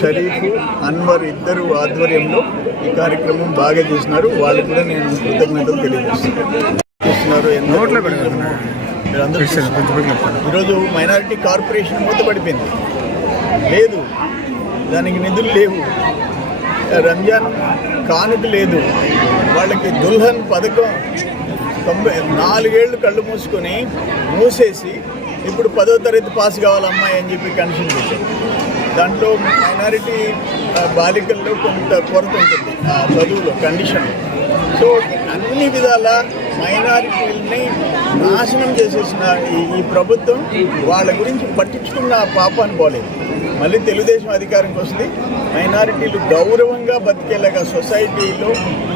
షరీఫ్ అన్వర్ ఇద్దరు ఆధ్వర్యంలో ఈ కార్యక్రమం బాగా చేసినారు వాళ్ళు కూడా నేను కృతజ్ఞతలు తెలియజేస్తున్నాను. ఈరోజు మైనారిటీ కార్పొరేషన్ మూతపడిపోయింది లేదు దానికి నిధులు లేవు. రంజాన్ కానుక లేదు. వాళ్ళకి దుల్హన్ పథకం తొంభై నాలుగేళ్ళు కళ్ళు మూసుకొని మూసేసి ఇప్పుడు పదో తరగతి పాస్ కావాలి అమ్మాయి అని చెప్పి కన్షన్ పెట్టారు. దాంట్లో మైనారిటీ బాలికల్లో కొంత కొరత ఉంటుంది ఆ చదువులో కండిషన్ సో అన్ని విధాల మైనారిటీలని నాశనం చేసేసిన ఈ ఈ ప్రభుత్వం వాళ్ళ గురించి పట్టించుకున్న పాపాన్ని పోలేదు. మళ్ళీ తెలుగుదేశం అధికారంకి వస్తుంది మైనారిటీలు గౌరవంగా బతికేలాగా సొసైటీలో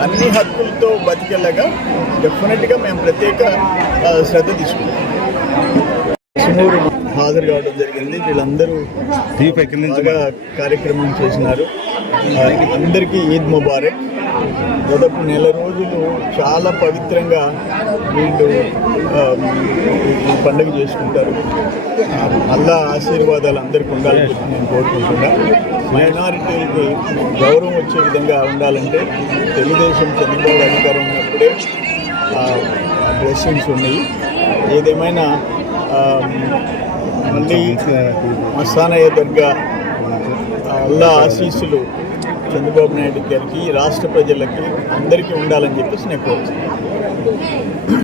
అన్ని హక్కులతో బతికేలాగా డెఫినెట్గా మేము ప్రత్యేక శ్రద్ధ తీసుకుంటాం హాజరు కావడం జరిగింది. వీళ్ళందరూ బాగా కార్యక్రమం చేసినారు. అందరికీ ఈద్ ముబారక్. దాదాపు నెల రోజులు చాలా పవిత్రంగా వీళ్ళు ఆ, ఈ పండుగ చేసుకుంటారు. అల్లా ఆశీర్వాదాలు అందరికీ ఉండాలని చెప్పి నేను కోరుకుంటున్నా. మైనారిటీలకి గౌరవం వచ్చే విధంగా ఉండాలంటే తెలుగుదేశం చంద్రబాబు అధికారం ఉన్నప్పుడే బ్లెస్సింగ్స్ ఉన్నాయి. ఏదేమైనా మళ్ళీ మస్తానయ్య దర్గా అల్లా ఆశీస్సులు చంద్రబాబు నాయుడు గారికి రాష్ట్ర ప్రజలకి అందరికీ ఉండాలని చెప్పేసి నేను కోరుతున్నాను.